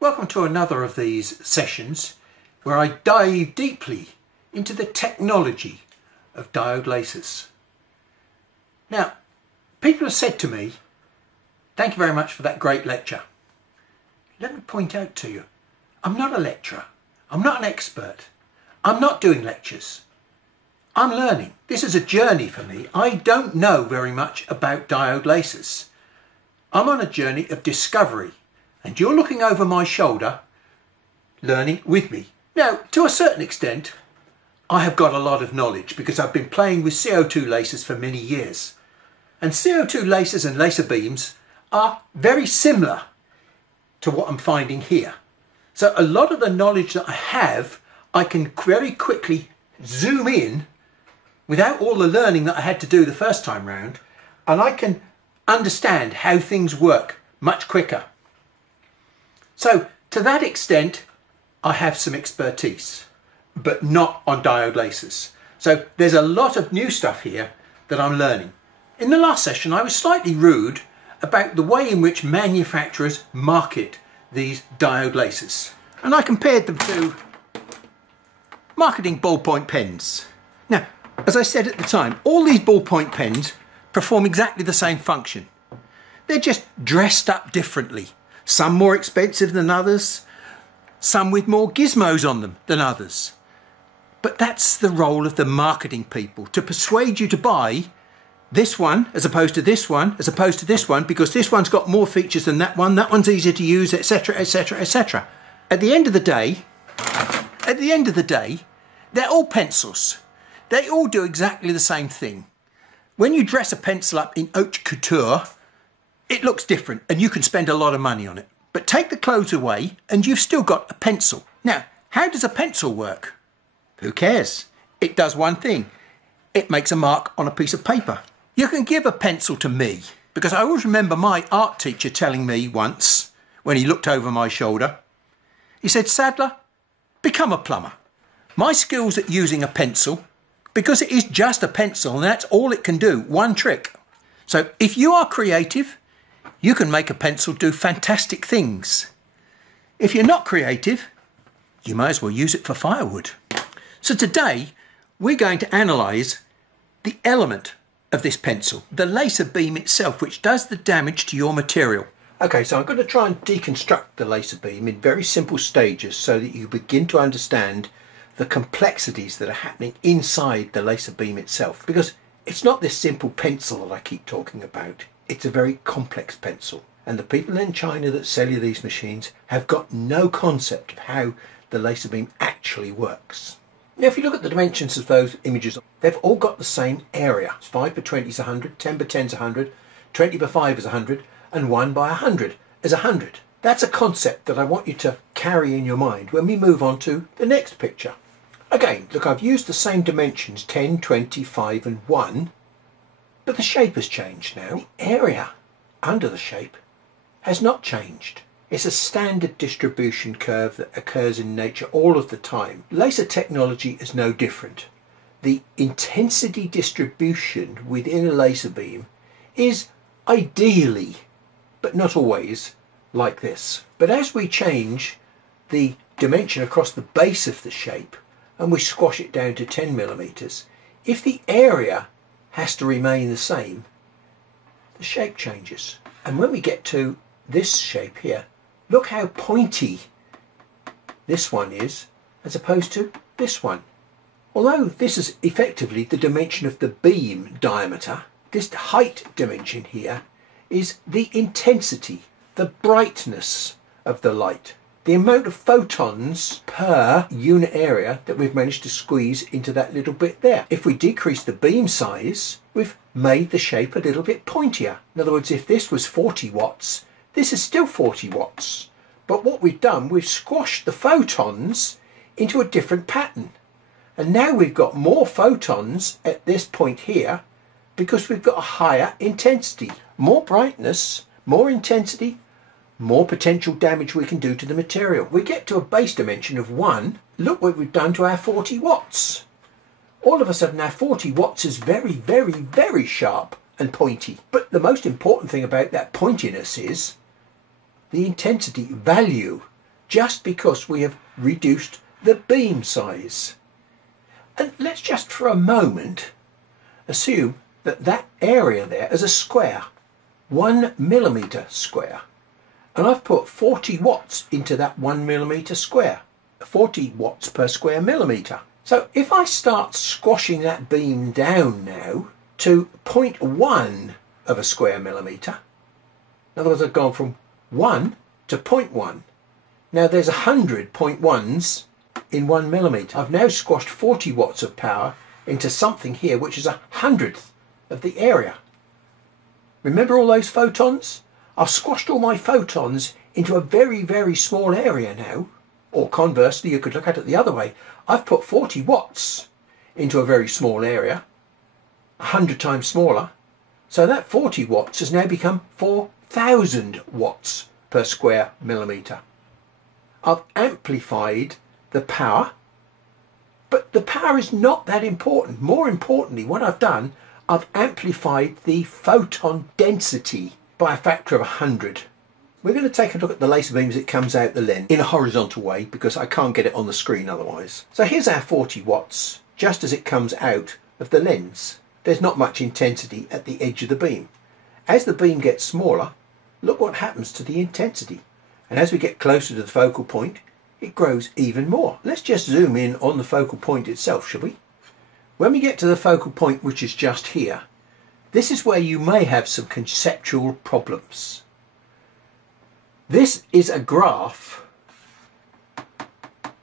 Welcome to another of these sessions where I dive deeply into the technology of diode lasers. Now, people have said to me, thank you very much for that great lecture. Let me point out to you, I'm not a lecturer, I'm not an expert, I'm not doing lectures. I'm learning. This is a journey for me. I don't know very much about diode lasers. I'm on a journey of discovery. And you're looking over my shoulder, learning with me. Now, to a certain extent, I have got a lot of knowledge because I've been playing with CO2 lasers for many years. And CO2 lasers and laser beams are very similar to what I'm finding here. So a lot of the knowledge that I have, I can very quickly zoom in without all the learning that I had to do the first time round, and I can understand how things work much quicker. So, to that extent, I have some expertise, but not on diode lasers. So, there's a lot of new stuff here that I'm learning. In the last session, I was slightly rude about the way in which manufacturers market these diode lasers. And I compared them to marketing ballpoint pens. Now, as I said at the time, all these ballpoint pens perform exactly the same function. They're just dressed up differently. Some more expensive than others, some with more gizmos on them than others. But that's the role of the marketing people, to persuade you to buy this one as opposed to this one, as opposed to this one, because this one's got more features than that one's easier to use, etc, etc, etc. At the end of the day, they're all pencils. They all do exactly the same thing. When you dress a pencil up in haute couture, it looks different and you can spend a lot of money on it. But take the clothes away and you've still got a pencil. Now, how does a pencil work? Who cares? It does one thing. It makes a mark on a piece of paper. You can give a pencil to me, because I always remember my art teacher telling me once, when he looked over my shoulder, he said, "Sadler, become a plumber." My skills at using a pencil, because it is just a pencil and that's all it can do, one trick. So if you are creative, you can make a pencil do fantastic things. If you're not creative, you might as well use it for firewood. So today, we're going to analyse the element of this pencil, the laser beam itself, which does the damage to your material. Okay, so I'm going to try and deconstruct the laser beam in very simple stages so that you begin to understand the complexities that are happening inside the laser beam itself. Because it's not this simple pencil that I keep talking about. It's a very complex pencil, and the people in China that sell you these machines have got no concept of how the laser beam actually works. Now, if you look at the dimensions of those images, they've all got the same area. 5 by 20 is 100, 10 by 10 is 100, 20 by 5 is 100, and 1 by 100 is 100. That's a concept that I want you to carry in your mind when we move on to the next picture. Again, look, I've used the same dimensions, 10, 20, 5 and 1, but the shape has changed now. The area under the shape has not changed. It's a standard distribution curve that occurs in nature all of the time. Laser technology is no different. The intensity distribution within a laser beam is ideally, but not always, like this. But as we change the dimension across the base of the shape and we squash it down to 10 millimeters, if the area has to remain the same, the shape changes. And when we get to this shape here, look how pointy this one is as opposed to this one. Although this is effectively the dimension of the beam diameter, this height dimension here is the intensity, the brightness of the light, the amount of photons per unit area that we've managed to squeeze into that little bit there. If we decrease the beam size, we've made the shape a little bit pointier. In other words, if this was 40 watts, this is still 40 watts. But what we've done, we've squashed the photons into a different pattern. And now we've got more photons at this point here because we've got a higher intensity. More brightness, more intensity, more potential damage we can do to the material. We get to a base dimension of 1. Look what we've done to our 40 watts. All of a sudden our 40 watts is very, very, very sharp and pointy. But the most important thing about that pointiness is the intensity value just because we have reduced the beam size. And let's just for a moment assume that that area there is a square, 1 millimetre square. And I've put 40 watts into that 1 millimetre square, 40 watts per square millimetre. So if I start squashing that beam down now to 0.1 of a square millimetre, in other words, I've gone from 1 to 0.1. Now there's 100 0.1s in 1 millimetre. I've now squashed 40 watts of power into something here which is 100th of the area. Remember all those photons? I've squashed all my photons into a very, very small area now. Or conversely, you could look at it the other way. I've put 40 watts into a very small area, 100 times smaller. So that 40 watts has now become 4,000 watts per square millimetre. I've amplified the power, but the power is not that important. More importantly, what I've done, I've amplified the photon density by a factor of 100. We're going to take a look at the laser beam as it comes out the lens in a horizontal way because I can't get it on the screen otherwise. So here's our 40 watts just as it comes out of the lens. There's not much intensity at the edge of the beam. As the beam gets smaller, look what happens to the intensity. And as we get closer to the focal point, it grows even more. Let's just zoom in on the focal point itself, shall we? When we get to the focal point, which is just here, this is where you may have some conceptual problems. This is a graph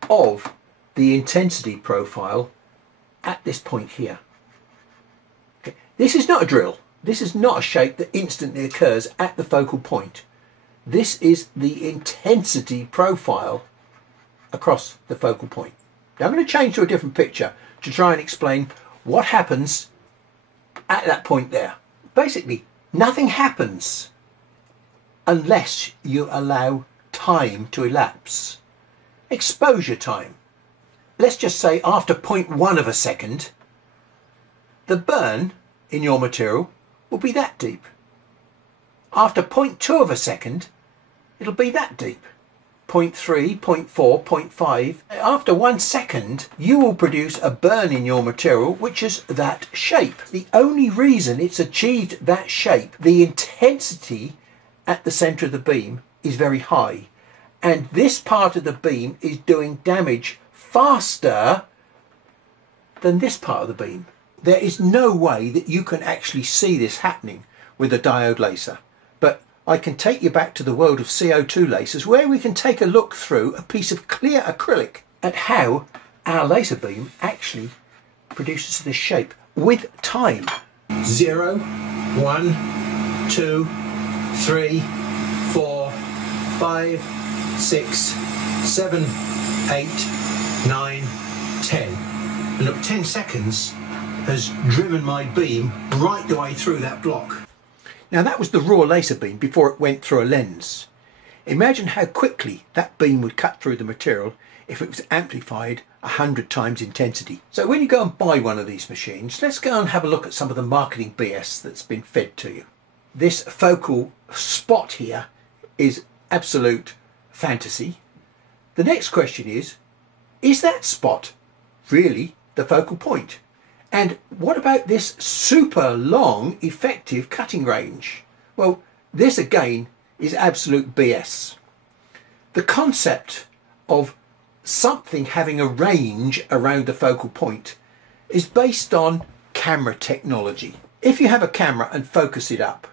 of the intensity profile at this point here. Okay. This is not a drill. This is not a shape that instantly occurs at the focal point. This is the intensity profile across the focal point. Now I'm going to change to a different picture to try and explain what happens at that point there. Basically, nothing happens unless you allow time to elapse. Exposure time. Let's just say after 0.1 of a second, the burn in your material will be that deep. After 0.2 of a second, it'll be that deep. 0.3, 0.4, 0.5. After 1 second, you will produce a burn in your material which is that shape. The only reason it's achieved that shape, the intensity at the centre of the beam is very high. And this part of the beam is doing damage faster than this part of the beam. There is no way that you can actually see this happening with a diode laser. But I can take you back to the world of CO2 lasers where we can take a look through a piece of clear acrylic at how our laser beam actually produces this shape with time. 0, 1, 2, 3, 4, 5, 6, 7, 8, 9, 10. And look, 10 seconds has driven my beam right the way through that block. Now that was the raw laser beam before it went through a lens. Imagine how quickly that beam would cut through the material if it was amplified 100 times intensity. So when you go and buy one of these machines, let's go and have a look at some of the marketing BS that's been fed to you. This focal spot here is absolute fantasy. The next question is that spot really the focal point? And what about this super long effective cutting range? Well, this again is absolute BS. The concept of something having a range around the focal point is based on camera technology. If you have a camera and focus it up,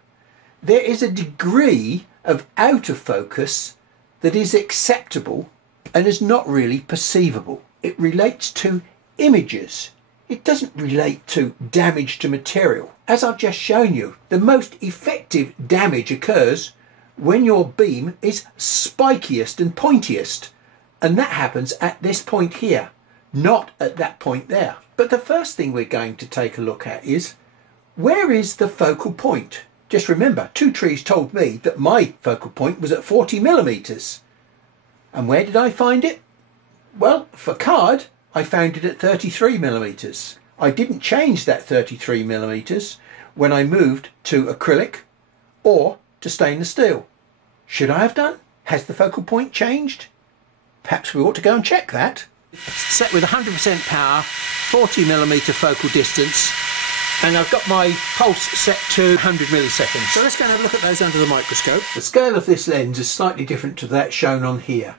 there is a degree of out of focus that is acceptable and is not really perceivable. It relates to images. It doesn't relate to damage to material. As I've just shown you, the most effective damage occurs when your beam is spikiest and pointiest, and that happens at this point here, not at that point there. But the first thing we're going to take a look at is, where is the focal point? Just remember, Two Trees told me that my focal point was at 40 millimeters. And where did I find it? Well, for card, I found it at 33 millimeters. I didn't change that 33 millimeters when I moved to acrylic or to stainless steel. Should I have done? Has the focal point changed? Perhaps we ought to go and check that. Set with 100% power, 40mm focal distance, and I've got my pulse set to 100 milliseconds. So let's go and have a look at those under the microscope. The scale of this lens is slightly different to that shown on here.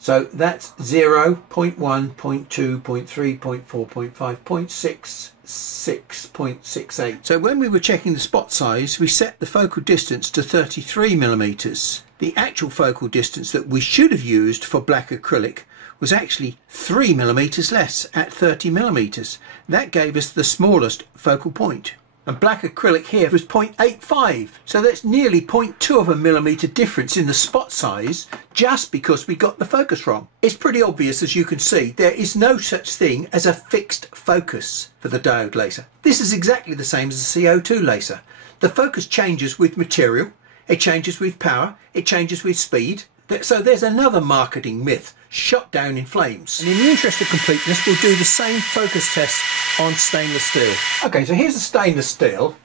So that's 0, 0.1, 0.2, 0.3, 0.4, 0.5, 0.6, 6.68. So when we were checking the spot size, we set the focal distance to 33mm. The actual focal distance that we should have used for black acrylic was actually 3mm less at 30mm. That gave us the smallest focal point. And black acrylic here was 0.85, so that's nearly 0.2 of a millimetre difference in the spot size just because we got the focus wrong. It's pretty obvious, as you can see, there is no such thing as a fixed focus for the diode laser. This is exactly the same as a CO2 laser. The focus changes with material, it changes with power, it changes with speed. So there's another marketing myth shot down in flames. And in the interest of completeness, we'll do the same focus test on stainless steel. Okay, so here's the stainless steel,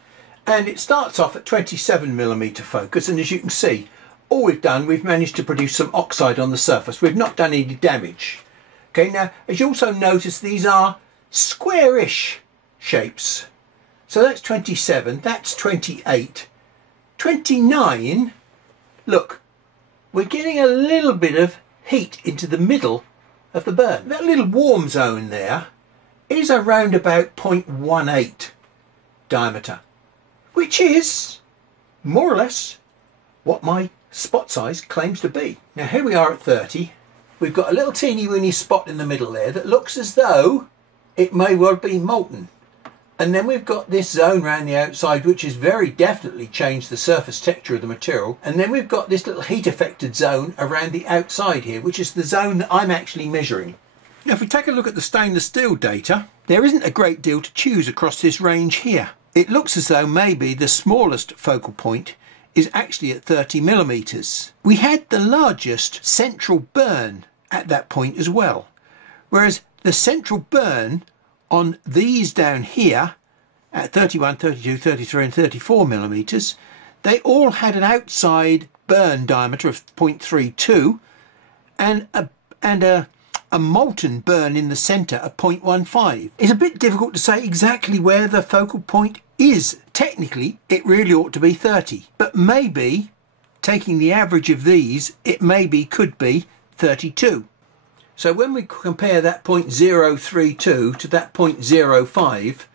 and it starts off at 27mm focus, and as you can see, all we've done, we've managed to produce some oxide on the surface. We've not done any damage. Okay, now, as you also notice, these are squarish shapes. So that's 27, that's 28, 29, look, we're getting a little bit of heat into the middle of the burn. That little warm zone there is around about 0.18 diameter, which is more or less what my spot size claims to be. Now here we are at 30. We've got a little teeny weeny spot in the middle there that looks as though it may well be molten. And then we've got this zone around the outside which has very definitely changed the surface texture of the material. And then we've got this little heat affected zone around the outside here, which is the zone that I'm actually measuring. Now if we take a look at the stainless steel data, there isn't a great deal to choose across this range here. It looks as though maybe the smallest focal point is actually at 30mm. We had the largest central burn at that point as well, whereas the central burn on these down here at 31, 32, 33 and 34mm, they all had an outside burn diameter of 0.32 and a molten burn in the centre of 0.15. It's a bit difficult to say exactly where the focal point is. Technically, it really ought to be 30, but maybe, taking the average of these, it maybe could be 32. So when we compare that 0.032 to that 0.05,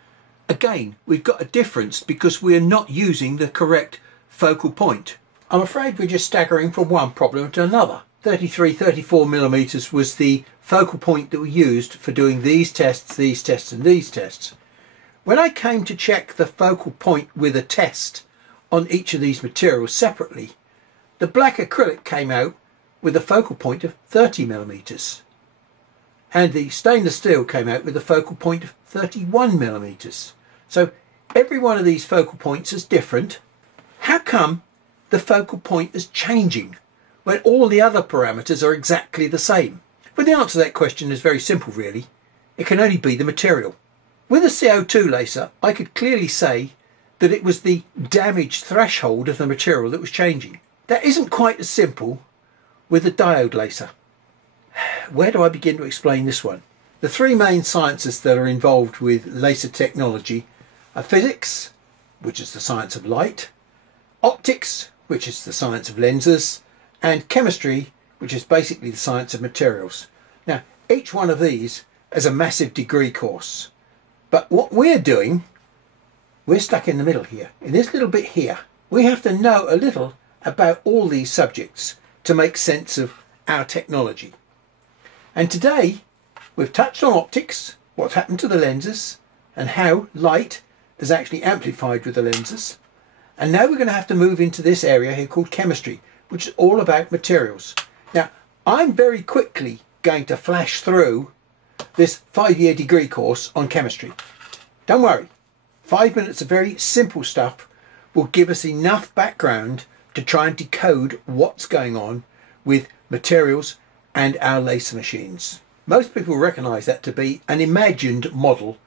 again, we've got a difference because we're not using the correct focal point. I'm afraid we're just staggering from one problem to another. 33, 34mm was the focal point that we used for doing these tests and these tests. When I came to check the focal point with a test on each of these materials separately, the black acrylic came out with a focal point of 30mm. And the stainless steel came out with a focal point of 31mm. So every one of these focal points is different. How come the focal point is changing when all the other parameters are exactly the same? Well, the answer to that question is very simple really. It can only be the material. With a CO2 laser, I could clearly say that it was the damage threshold of the material that was changing. That isn't quite as simple with a diode laser. Where do I begin to explain this one? The three main sciences that are involved with laser technology are physics, which is the science of light, optics, which is the science of lenses, and chemistry, which is basically the science of materials. Now, each one of these is a massive degree course, but what we're doing, we're stuck in the middle here, in this little bit here. We have to know a little about all these subjects to make sense of our technology. And today we've touched on optics, what's happened to the lenses and how light is actually amplified with the lenses. And now we're going to have to move into this area here called chemistry, which is all about materials. Now I'm very quickly going to flash through this 5-year degree course on chemistry. Don't worry, 5 minutes of very simple stuff will give us enough background to try and decode what's going on with materials and our laser machines. Most people recognise that to be an imagined model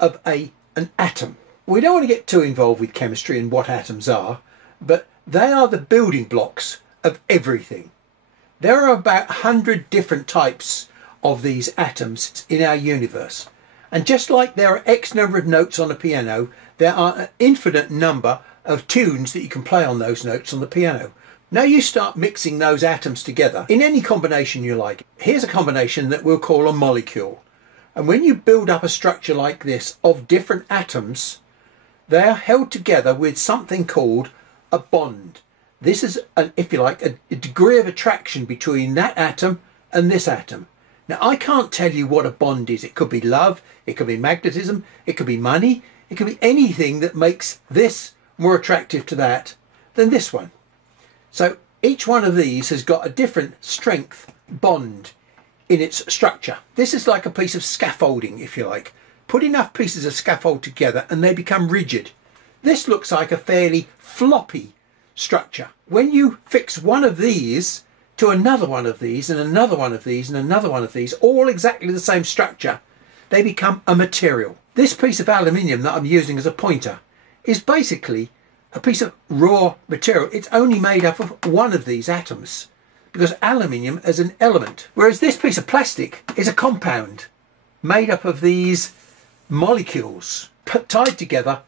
of an atom. We don't want to get too involved with chemistry and what atoms are, but they are the building blocks of everything. There are about 100 different types of these atoms in our universe. And just like there are X number of notes on a piano, there are an infinite number of tunes that you can play on those notes on the piano. Now you start mixing those atoms together in any combination you like. Here's a combination that we'll call a molecule. And when you build up a structure like this of different atoms, they are held together with something called a bond. This is, if you like, a degree of attraction between that atom and this atom. Now I can't tell you what a bond is. It could be love, it could be magnetism, it could be money, it could be anything that makes this more attractive to that than this one. So each one of these has got a different strength bond in its structure. This is like a piece of scaffolding, if you like. Put enough pieces of scaffold together and they become rigid. This looks like a fairly floppy structure. When you fix one of these to another one of these and another one of these and another one of these, all exactly the same structure, they become a material. This piece of aluminium that I'm using as a pointer is basically a piece of raw material. It's only made up of one of these atoms because aluminium is an element, whereas this piece of plastic is a compound made up of these molecules tied together,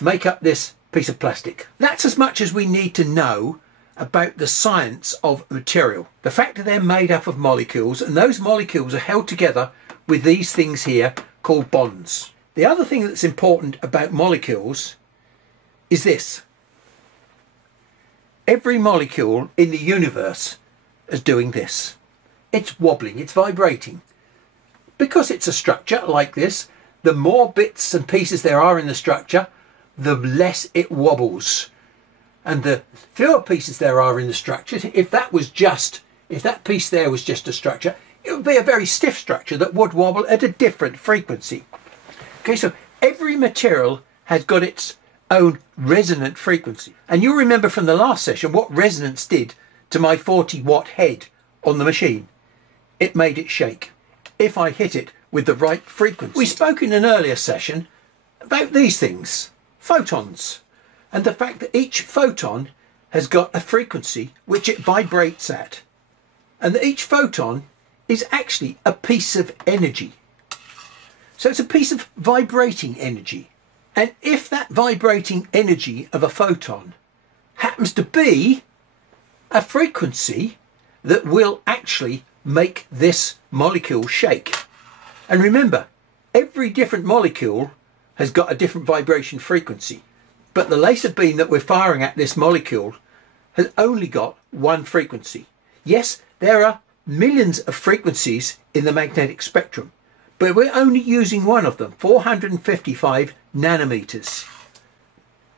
make up this piece of plastic. That's as much as we need to know about the science of material. The fact that they're made up of molecules, and those molecules are held together with these things here called bonds. The other thing that's important about molecules is this. Every molecule in the universe is doing this. It's wobbling, it's vibrating. Because it's a structure like this, the more bits and pieces there are in the structure, the less it wobbles. And the fewer pieces there are in the structure, if that piece there was just a structure, it would be a very stiff structure that would wobble at a different frequency. Okay, so every material has got its own resonant frequency. And you'll remember from the last session what resonance did to my 40-watt head on the machine. It made it shake if I hit it with the right frequency. We spoke in an earlier session about these things, photons, and the fact that each photon has got a frequency which it vibrates at, and that each photon is actually a piece of energy. So it's a piece of vibrating energy. And if that vibrating energy of a photon happens to be a frequency that will actually make this molecule shake. And remember, every different molecule has got a different vibration frequency. But the laser beam that we're firing at this molecule has only got one frequency. Yes, there are millions of frequencies in the magnetic spectrum, but we're only using one of them, 455 nanometers.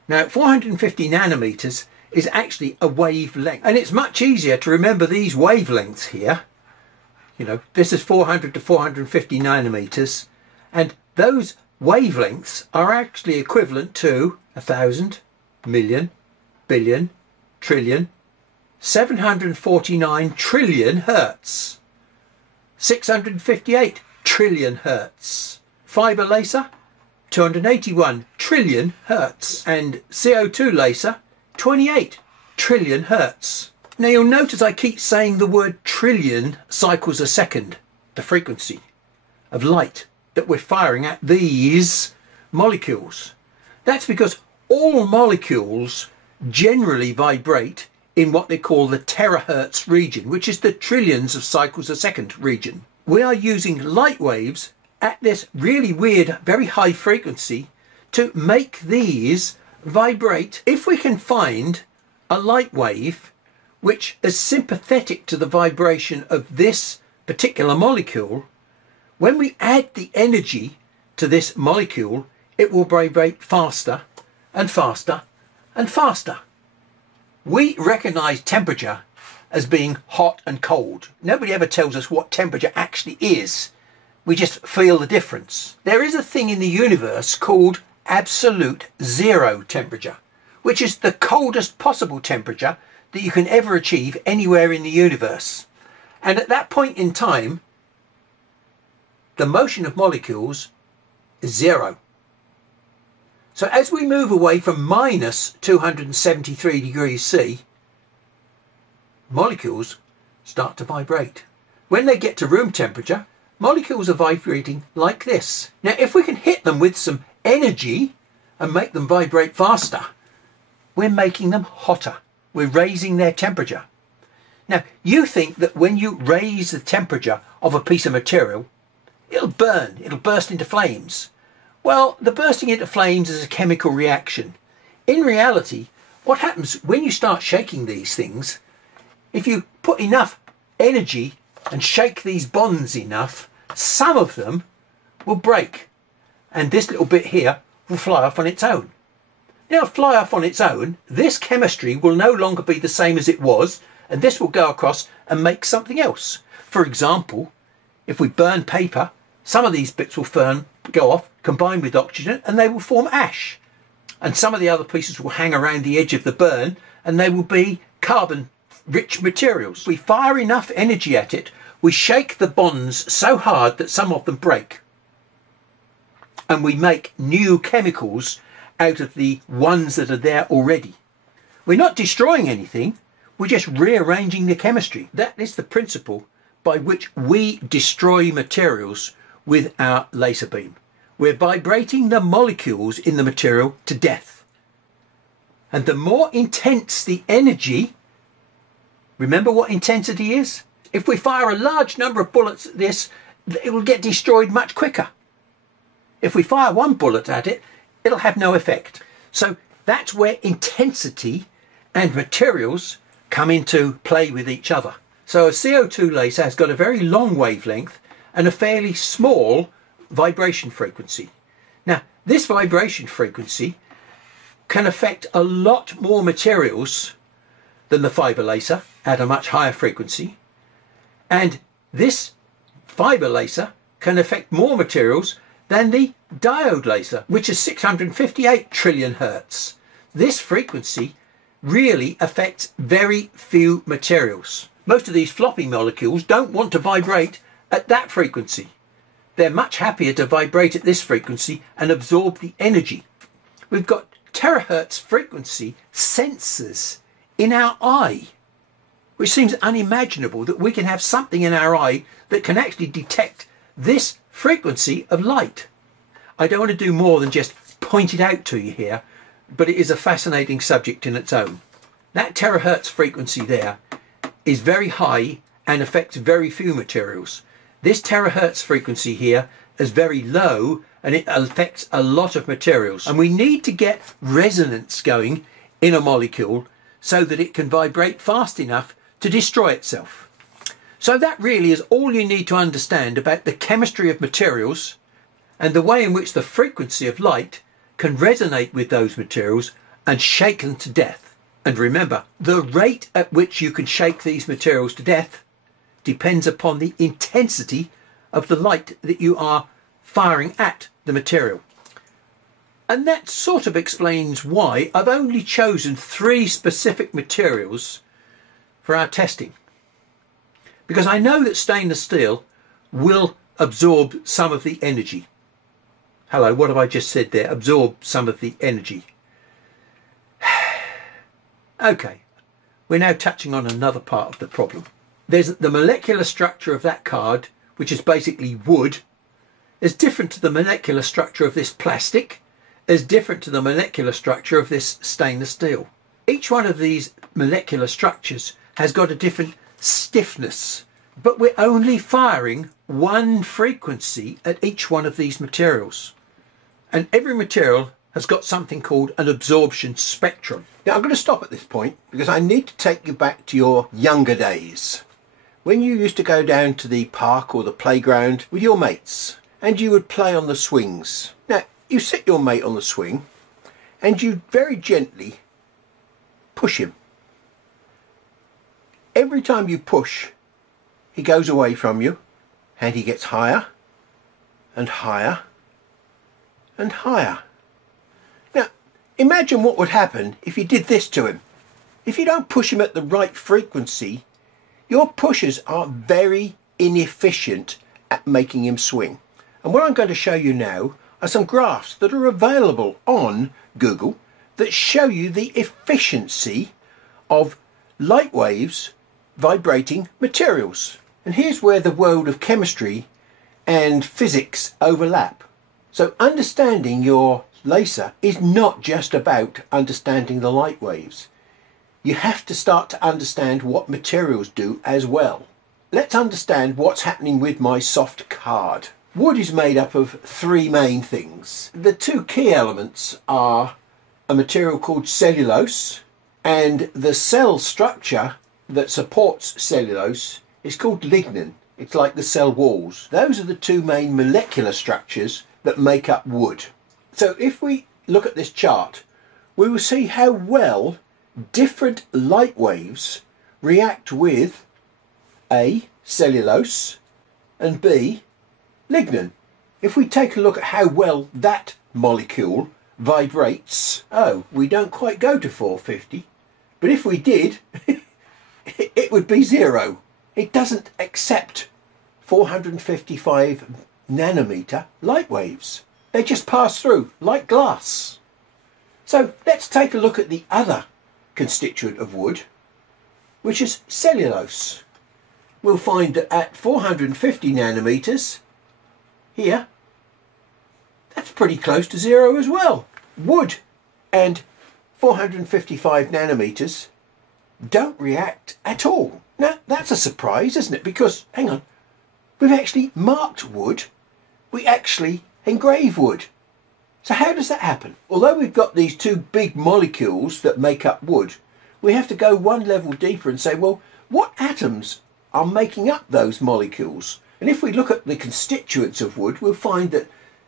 Now, 450 nanometers is actually a wavelength, and it's much easier to remember these wavelengths here. You know, this is 400 to 450 nanometers, and those wavelengths are actually equivalent to 1,000, million, billion, trillion, 749 trillion hertz, 658 trillion hertz. Fiber laser, 281 trillion hertz, and CO2 laser, 28 trillion hertz. Now you'll notice I keep saying the word trillion cycles a second, the frequency of light that we're firing at these molecules. That's because all molecules generally vibrate in what they call the terahertz region, which is the trillions of cycles a second region. We are using light waves at this really weird, very high frequency to make these vibrate. If we can find a light wave which is sympathetic to the vibration of this particular molecule, when we add the energy to this molecule, it will vibrate faster and faster and faster. We recognize temperature as being hot and cold. Nobody ever tells us what temperature actually is. We just feel the difference. There is a thing in the universe called absolute zero temperature, which is the coldest possible temperature that you can ever achieve anywhere in the universe. And at that point in time, the motion of molecules is zero. So as we move away from minus 273 degrees C, molecules start to vibrate. When they get to room temperature, molecules are vibrating like this. Now, if we can hit them with some energy and make them vibrate faster, we're making them hotter. We're raising their temperature. Now, you think that when you raise the temperature of a piece of material, it'll burn, it'll burst into flames. Well, the bursting into flames is a chemical reaction. In reality, what happens when you start shaking these things, if you put enough energy and shake these bonds enough, some of them will break. And this little bit here will fly off on its own. Now, fly off on its own, this chemistry will no longer be the same as it was, and this will go across and make something else. For example, if we burn paper, some of these bits will go off, combine with oxygen, and they will form ash. And some of the other pieces will hang around the edge of the burn, and they will be carbon-rich materials. We fire enough energy at it, we shake the bonds so hard that some of them break. And we make new chemicals out of the ones that are there already. We're not destroying anything, we're just rearranging the chemistry. That is the principle by which we destroy materials with our laser beam. We're vibrating the molecules in the material to death. And the more intense the energy, remember what intensity is? If we fire a large number of bullets at this, it will get destroyed much quicker. If we fire one bullet at it, it'll have no effect. So that's where intensity and materials come into play with each other. So a CO2 laser has got a very long wavelength and a fairly small vibration frequency. Now, this vibration frequency can affect a lot more materials than the fiber laser at a much higher frequency. And this fiber laser can affect more materials than the diode laser, which is 658 trillion hertz. This frequency really affects very few materials. Most of these floppy molecules don't want to vibrate at that frequency. They're much happier to vibrate at this frequency and absorb the energy. We've got terahertz frequency sensors in our eye, which seems unimaginable that we can have something in our eye that can actually detect this frequency of light. I don't want to do more than just point it out to you here, but it is a fascinating subject in its own. That terahertz frequency there is very high and affects very few materials. This terahertz frequency here is very low and it affects a lot of materials. And we need to get resonance going in a molecule so that it can vibrate fast enough to destroy itself. So that really is all you need to understand about the chemistry of materials and the way in which the frequency of light can resonate with those materials and shake them to death. And remember, the rate at which you can shake these materials to death depends upon the intensity of the light that you are firing at the material. And that sort of explains why I've only chosen 3 specific materials for our testing. Because I know that stainless steel will absorb some of the energy. Hello, what have I just said there? Absorb some of the energy. Okay, we're now touching on another part of the problem. There's the molecular structure of that card, which is basically wood, is different to the molecular structure of this plastic, is different to the molecular structure of this stainless steel. Each one of these molecular structures has got a different stiffness, but we're only firing one frequency at each one of these materials. And every material has got something called an absorption spectrum. Now I'm going to stop at this point because I need to take you back to your younger days, when you used to go down to the park or the playground with your mates and you would play on the swings. Now you sit your mate on the swing and you very gently push him. Every time you push, he goes away from you and he gets higher and higher and higher. Now imagine what would happen if you did this to him. If you don't push him at the right frequency, your pushes are very inefficient at making him swing. And what I'm going to show you now are some graphs that are available on Google that show you the efficiency of light waves vibrating materials. And here's where the world of chemistry and physics overlap. So understanding your laser is not just about understanding the light waves. You have to start to understand what materials do as well. Let's understand what's happening with my soft card. Wood is made up of three main things. The two key elements are a material called cellulose, and the cell structure that supports cellulose is called lignin. It's like the cell walls. Those are the two main molecular structures that make up wood. So if we look at this chart, we will see how well different light waves react with A, cellulose, and B, lignin. If we take a look at how well that molecule vibrates, oh, we don't quite go to 450, but if we did, it would be 0. It doesn't accept 455 nanometer light waves. They just pass through like glass. So let's take a look at the other constituent of wood, which is cellulose. We'll find that at 450 nanometers, here, that's pretty close to 0 as well. Wood and 455 nanometers don't react at all. Now, that's a surprise, isn't it? Because, hang on, we've actually marked wood. We actually engrave wood. So how does that happen? Although we've got these two big molecules that make up wood, we have to go one level deeper and say, well, what atoms are making up those molecules? And if we look at the constituents of wood, we'll find that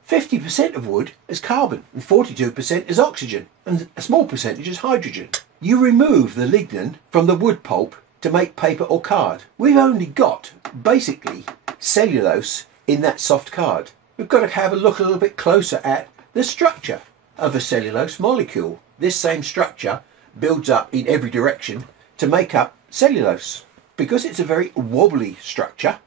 50% of wood is carbon and 42% is oxygen and a small percentage is hydrogen. You remove the lignin from the wood pulp to make paper or card. We've only got basically cellulose in that soft card. We've got to have a look a little bit closer at the structure of a cellulose molecule. This same structure builds up in every direction to make up cellulose. Because it's a very wobbly structure,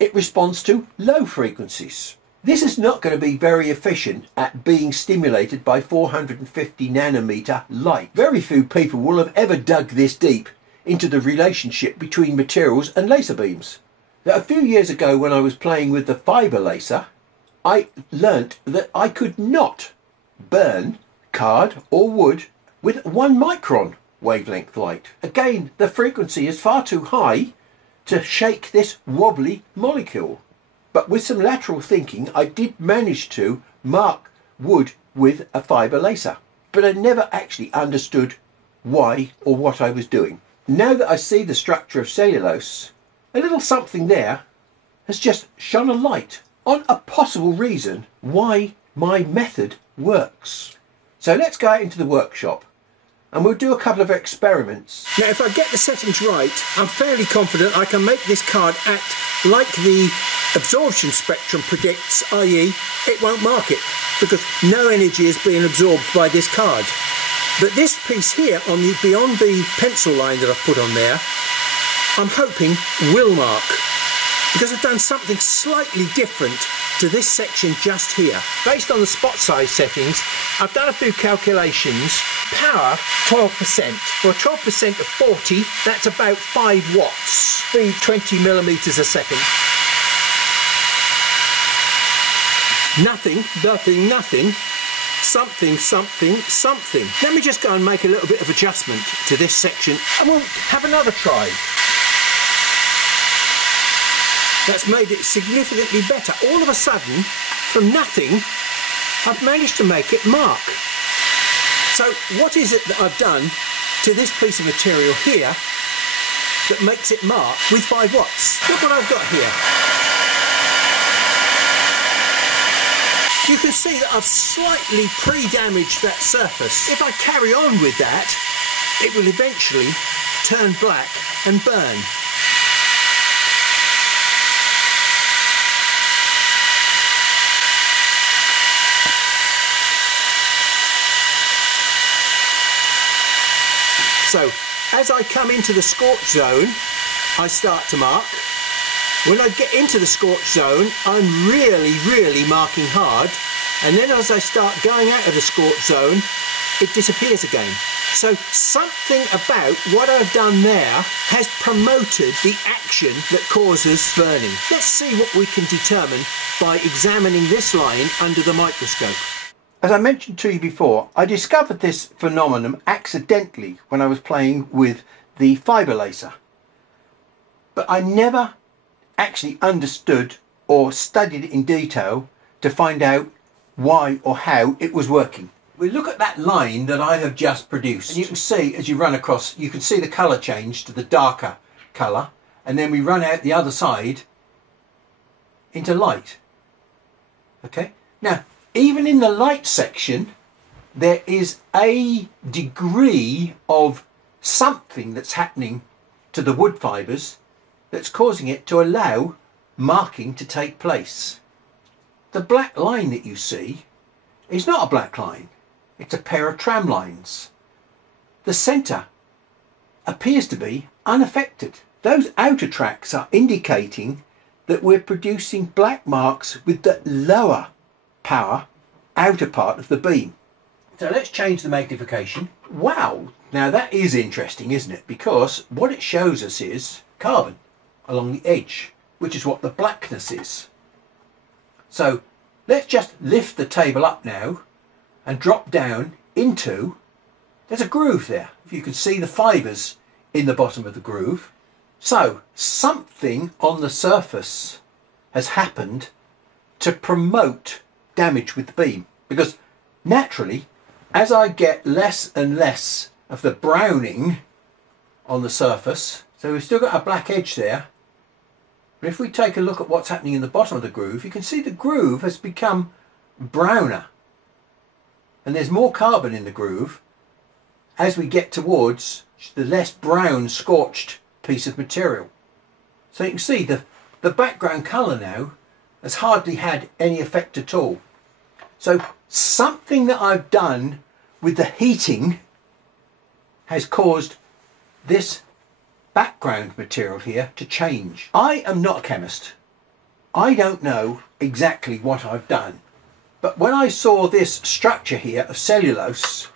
it responds to low frequencies. This is not going to be very efficient at being stimulated by 450 nanometer light. Very few people will have ever dug this deep into the relationship between materials and laser beams. Now, a few years ago when I was playing with the fibre laser, I learnt that I could not burn card or wood with 1 micron wavelength light. Again, the frequency is far too high to shake this wobbly molecule. But with some lateral thinking, I did manage to mark wood with a fibre laser. But I never actually understood why or what I was doing. Now that I see the structure of cellulose, a little something there has just shone a light on a possible reason why my method works. So let's go out into the workshop and we'll do a couple of experiments. Now, if I get the settings right, I'm fairly confident I can make this card act like the absorption spectrum predicts, i.e. it won't mark it because no energy is being absorbed by this card. But this piece here on the beyond the pencil line that I've put on there, I'm hoping will mark because I've done something slightly different to this section just here. Based on the spot size settings, I've done a few calculations. Power 12%. For 12% of 40, that's about 5 watts. Speed 20 millimeters a second. Nothing, nothing, nothing. Something, something, something. Let me just go and make a little bit of adjustment to this section and we'll have another try. That's made it significantly better. All of a sudden, from nothing, I've managed to make it mark. So what is it that I've done to this piece of material here that makes it mark with 5 watts? Look what I've got here. You can see that I've slightly pre-damaged that surface. If I carry on with that, it will eventually turn black and burn. So, as I come into the scorch zone, I start to mark. When I get into the scorch zone, I'm really marking hard. And then as I start going out of the scorch zone, it disappears again. So something about what I've done there has promoted the action that causes burning. Let's see what we can determine by examining this line under the microscope. As I mentioned to you before, I discovered this phenomenon accidentally when I was playing with the fibre laser. But I never actually understood or studied it in detail to find out why or how it was working. We look at that line that I have just produced, and you can see as you run across, you can see the colour change to the darker colour, and then we run out the other side into light. Okay, now even in the light section there is a degree of something that's happening to the wood fibres that's causing it to allow marking to take place. The black line that you see is not a black line, it's a pair of tram lines. The centre appears to be unaffected. Those outer tracks are indicating that we're producing black marks with the lower power outer part of the beam. So let's change the magnification. Wow, now that is interesting, isn't it? Because what it shows us is carbon along the edge, which is what the blackness is. So let's just lift the table up now and drop down into, there's a groove there. If you can see the fibres in the bottom of the groove. So something on the surface has happened to promote damage with the beam, because naturally as I get less and less of the browning on the surface, so we've still got a black edge there, but if we take a look at what's happening in the bottom of the groove, you can see the groove has become browner and there's more carbon in the groove as we get towards the less brown scorched piece of material. So you can see the background colour now has hardly had any effect at all. So something that I've done with the heating has caused this background material here to change. I am not a chemist. I don't know exactly what I've done. But when I saw this structure here of cellulose,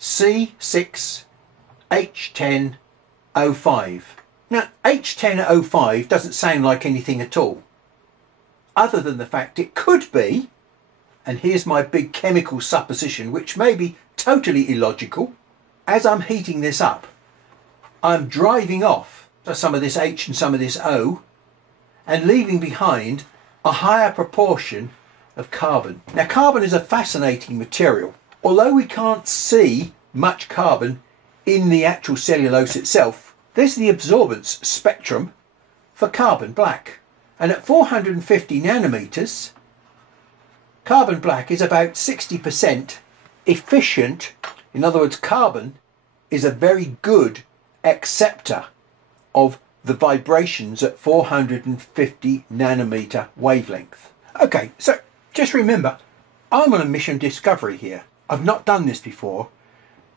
C6H10O5. Now H10O5 doesn't sound like anything at all, other than the fact it could be, and here's my big chemical supposition, which may be totally illogical. As I'm heating this up, I'm driving off some of this H and some of this O and leaving behind a higher proportion of carbon. Now carbon is a fascinating material. Although we can't see much carbon in the actual cellulose itself, there's the absorbance spectrum for carbon black. And at 450 nanometers, carbon black is about 60% efficient. In other words, carbon is a very good acceptor of the vibrations at 450 nanometer wavelength. Okay, so just remember, I'm on a mission discovery here. I've not done this before,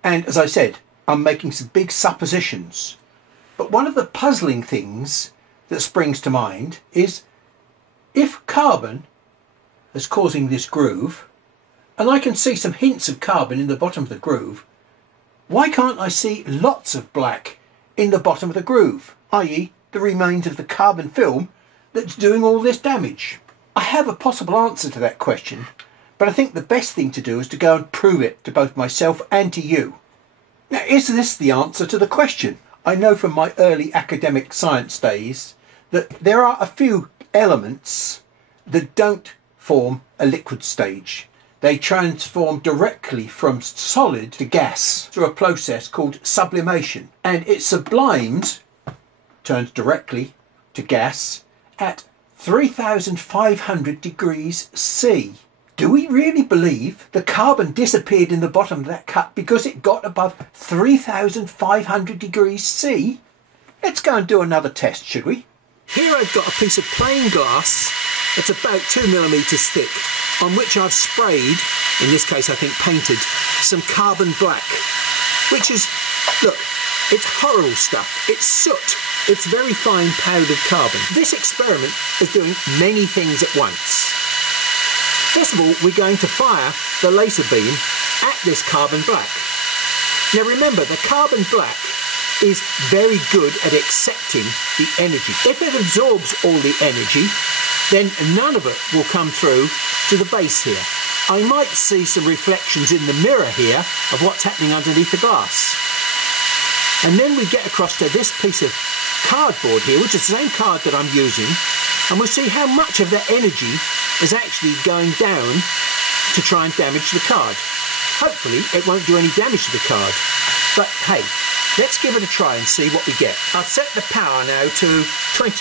and as I said, I'm making some big suppositions. But one of the puzzling things that springs to mind is, if carbon is causing this groove, and I can see some hints of carbon in the bottom of the groove, why can't I see lots of black in the bottom of the groove, i.e. the remains of the carbon film that's doing all this damage? I have a possible answer to that question, but I think the best thing to do is to go and prove it to both myself and to you. Now, is this the answer to the question? I know from my early academic science days that there are a few elements that don't form a liquid stage. They transform directly from solid to gas through a process called sublimation, and it sublimes, turns directly to gas at 3,500 degrees C. Do we really believe the carbon disappeared in the bottom of that cup because it got above 3,500 degrees C? Let's go and do another test, should we? Here I've got a piece of plain glass that's about 2 millimeters thick, on which I've sprayed, in this case I think painted, some carbon black, which is, look, it's horrible stuff. It's soot. It's very fine powdered carbon. This experiment is doing many things at once. First of all, we're going to fire the laser beam at this carbon black. Now remember, the carbon black is very good at accepting the energy. If it absorbs all the energy, then none of it will come through to the base here. I might see some reflections in the mirror here of what's happening underneath the glass. And then we get across to this piece of cardboard here, which is the same card that I'm using, and we'll see how much of that energy is actually going down to try and damage the card. Hopefully it won't do any damage to the card, but hey, let's give it a try and see what we get. I've set the power now to 20%,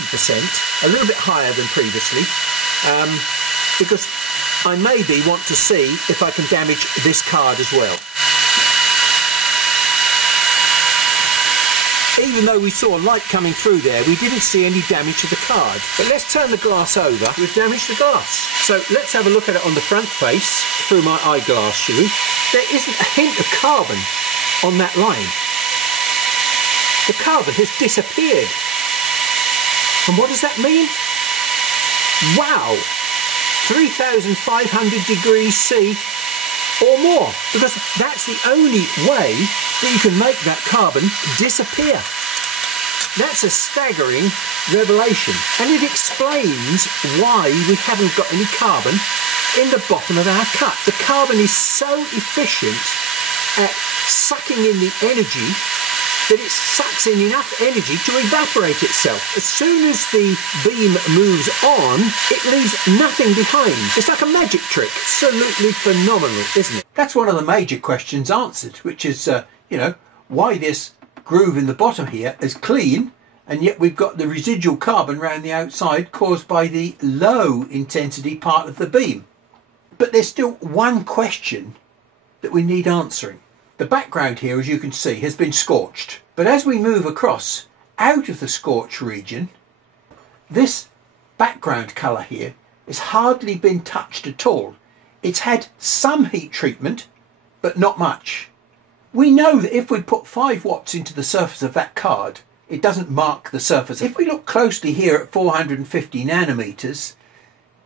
a little bit higher than previously, because I maybe want to see if I can damage this card as well. Even though we saw light coming through there, we didn't see any damage to the card. But let's turn the glass over. We've damaged the glass. So let's have a look at it on the front face through my eyeglass, shall we? There isn't a hint of carbon on that line. The carbon has disappeared. And what does that mean? Wow! 3,500 degrees C or more, because that's the only way that you can make that carbon disappear. That's a staggering revelation, and it explains why we haven't got any carbon in the bottom of our cut. The carbon is so efficient at sucking in the energy that it sucks in enough energy to evaporate itself. As soon as the beam moves on, it leaves nothing behind. It's like a magic trick. Absolutely phenomenal, isn't it? That's one of the major questions answered, which is, why this groove in the bottom here is clean, and yet we've got the residual carbon around the outside caused by the low intensity part of the beam. But there's still one question that we need answering. The background here, as you can see, has been scorched. But as we move across out of the scorch region, this background colour here has hardly been touched at all. It's had some heat treatment, but not much. We know that if we put 5 watts into the surface of that card, it doesn't mark the surface. If we look closely here at 450 nanometers,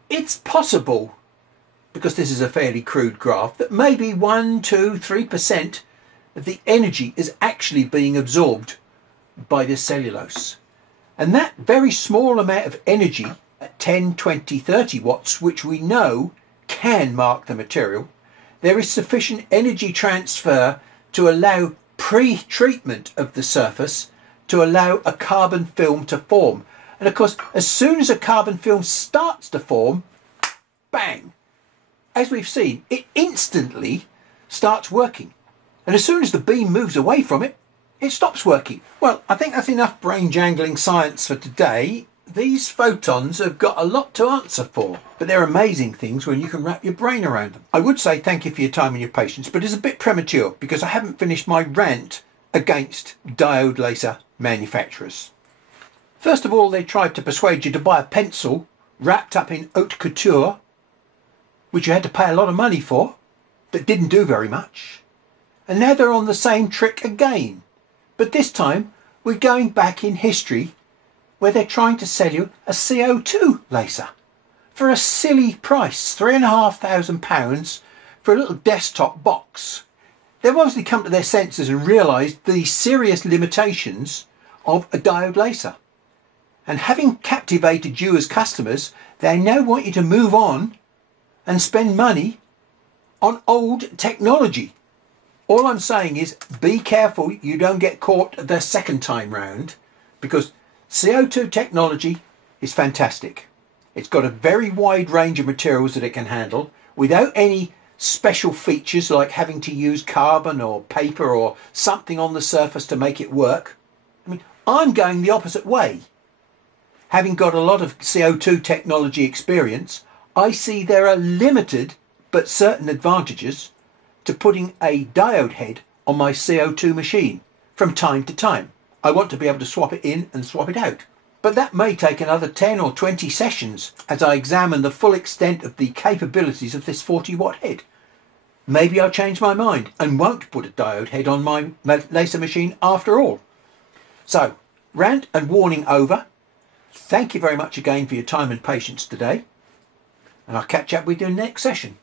it's possible, because this is a fairly crude graph, that maybe 1, 2, 3% of the energy is actually being absorbed by this cellulose. And that very small amount of energy at 10, 20, 30 watts, which we know can mark the material, there is sufficient energy transfer to allow pre-treatment of the surface to allow a carbon film to form. And of course, as soon as a carbon film starts to form, bang! As we've seen, it instantly starts working. And as soon as the beam moves away from it, it stops working. Well, I think that's enough brain-jangling science for today. These photons have got a lot to answer for, but they're amazing things when you can wrap your brain around them. I would say thank you for your time and your patience, but it's a bit premature because I haven't finished my rant against diode laser manufacturers. First of all, they tried to persuade you to buy a pencil wrapped up in haute couture, which you had to pay a lot of money for, that didn't do very much. And now they're on the same trick again. But this time, we're going back in history where they're trying to sell you a CO2 laser for a silly price, £3,500 for a little desktop box. They've obviously come to their senses and realised the serious limitations of a diode laser. And having captivated you as customers, they now want you to move on and spend money on old technology. All I'm saying is be careful you don't get caught the second time round, because CO2 technology is fantastic. It's got a very wide range of materials that it can handle without any special features like having to use carbon or paper or something on the surface to make it work. I mean, I'm going the opposite way. Having got a lot of CO2 technology experience, I see there are limited but certain advantages to putting a diode head on my CO2 machine from time to time. I want to be able to swap it in and swap it out. But that may take another 10 or 20 sessions as I examine the full extent of the capabilities of this 40-watt head. Maybe I'll change my mind and won't put a diode head on my laser machine after all. So, rant and warning over. Thank you very much again for your time and patience today, and I'll catch up with you in the next session.